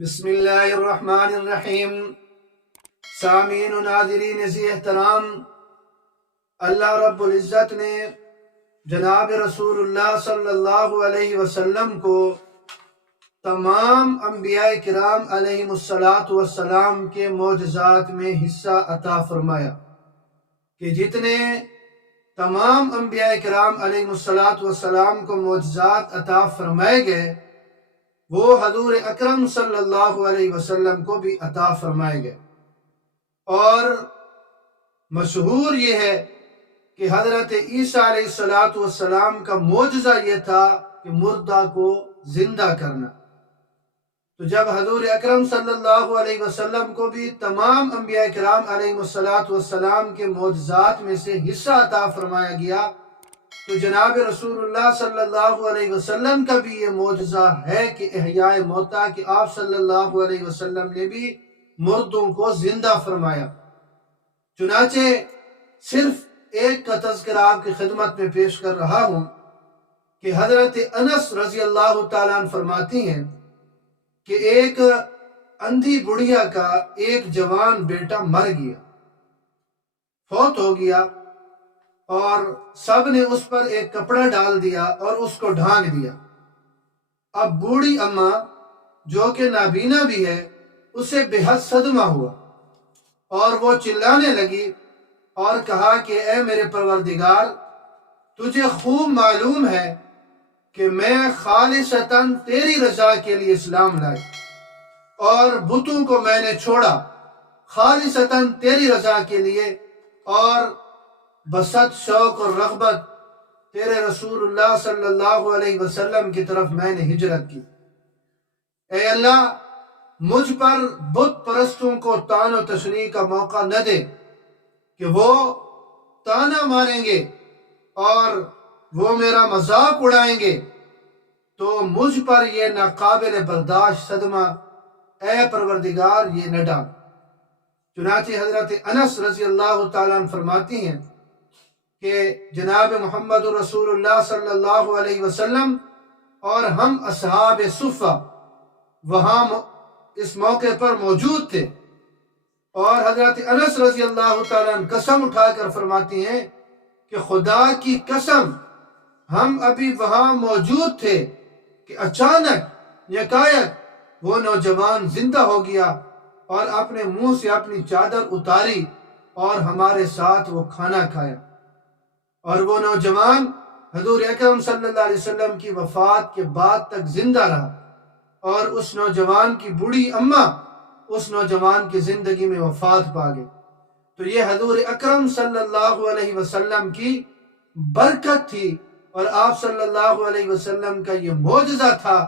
بسم اللہ الرحمن الرحیم۔ سامعین و ناظرین ذی احترام، اللہ رب العزت نے جناب رسول اللہ صلی اللہ علیہ وسلم کو تمام انبیاء کرام علیہم السلام کے معجزات میں حصہ عطا فرمایا کہ جتنے تمام انبیاء کرام علیہم السلام کو معجزات عطا فرمائے گئے وہ حضور اکرم صلی اللہ علیہ وسلم کو بھی عطا فرمائے گئے۔ اور مشہور یہ ہے کہ حضرت عیسیٰ علیہ السلام کا معجزہ یہ تھا کہ مردہ کو زندہ کرنا۔ تو جب حضور اکرم صلی اللہ علیہ وسلم کو بھی تمام انبیاء کرام علیہ السلام کے معجزات میں سے حصہ عطا فرمایا گیا تو جناب رسول اللہ صلی اللہ علیہ وسلم کا بھی یہ معجزہ ہے کہ احیاء موتا، کہ آپ صلی اللہ علیہ وسلم نے بھی مردوں کو زندہ فرمایا۔ چنانچہ صرف ایک کا تذکرہ آپ کی خدمت میں پیش کر رہا ہوں کہ حضرت انس رضی اللہ تعالیٰ عنہ فرماتی ہیں کہ ایک اندھی بڑھیا کا ایک جوان بیٹا مر گیا، فوت ہو گیا، اور سب نے اس پر ایک کپڑا ڈال دیا اور اس کو ڈھانک دیا۔ اب بوڑھی اماں جو کہ نابینا بھی ہے اسے بے حد صدمہ ہوا اور وہ چلانے لگی اور کہا کہ اے میرے پروردگار، تجھے خوب معلوم ہے کہ میں خالصتاً تیری رضا کے لیے اسلام لائی اور بتوں کو میں نے چھوڑا خالصتاً تیری رضا کے لیے، اور بسط شوق اور رغبت تیرے رسول اللہ صلی اللہ علیہ وسلم کی طرف میں نے ہجرت کی۔ اے اللہ، مجھ پر بت پرستوں کو طعن و تشنیع کا موقع نہ دے کہ وہ طعنہ ماریں گے اور وہ میرا مذاق اڑائیں گے تو مجھ پر یہ ناقابل برداشت صدمہ اے پروردگار یہ نہ ڈال۔ چنانچہ حضرت انس رضی اللہ تعالیٰ عنہ فرماتی ہیں کہ جناب محمد رسول اللہ صلی اللہ علیہ وسلم اور ہم اصحاب صفہ وہاں اس موقع پر موجود تھے، اور حضرت انس رضی اللہ تعالیٰ عنہ قسم اٹھا کر فرماتی ہیں کہ خدا کی قسم ہم ابھی وہاں موجود تھے کہ اچانک یکایک وہ نوجوان زندہ ہو گیا اور اپنے منہ سے اپنی چادر اتاری اور ہمارے ساتھ وہ کھانا کھایا، اور وہ نوجوان حضور اکرم صلی اللہ علیہ وسلم کی وفات کے بعد تک زندہ رہا، اور اس نوجوان کی بوڑھی اماں اس نوجوان کی زندگی میں وفات پا گئی۔ تو یہ حضور اکرم صلی اللہ علیہ وسلم کی برکت تھی، اور آپ صلی اللہ علیہ وسلم کا یہ معجزہ تھا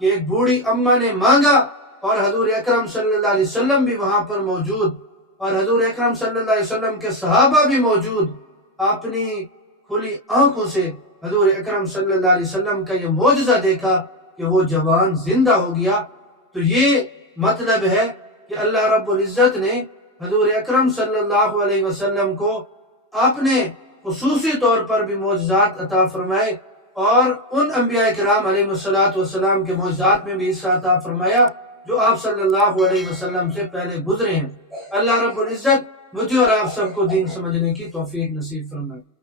کہ ایک بوڑھی اماں نے مانگا اور حضور اکرم صلی اللہ علیہ وسلم بھی وہاں پر موجود، اور حضور اکرم صلی اللہ علیہ وسلم کے صحابہ بھی موجود، اپنی کھلی آنکھوں سے حضور اکرم صلی اللہ علیہ وسلم کا یہ معجزہ دیکھا کہ وہ جوان زندہ ہو گیا۔ تو یہ مطلب ہے کہ اللہ رب العزت نے حضور اکرم صلی اللہ علیہ وسلم کو اپنے خصوصی طور پر بھی معجزات عطا فرمائے، اور ان انبیاء کرام علیہ السلام کے معجزات میں بھی حصہ عطا فرمایا جو آپ صلی اللہ علیہ وسلم سے پہلے گزرے ہیں۔ اللہ رب العزت مجھے اور آپ سب کو دین سمجھنے کی توفیق نصیب فرمائے۔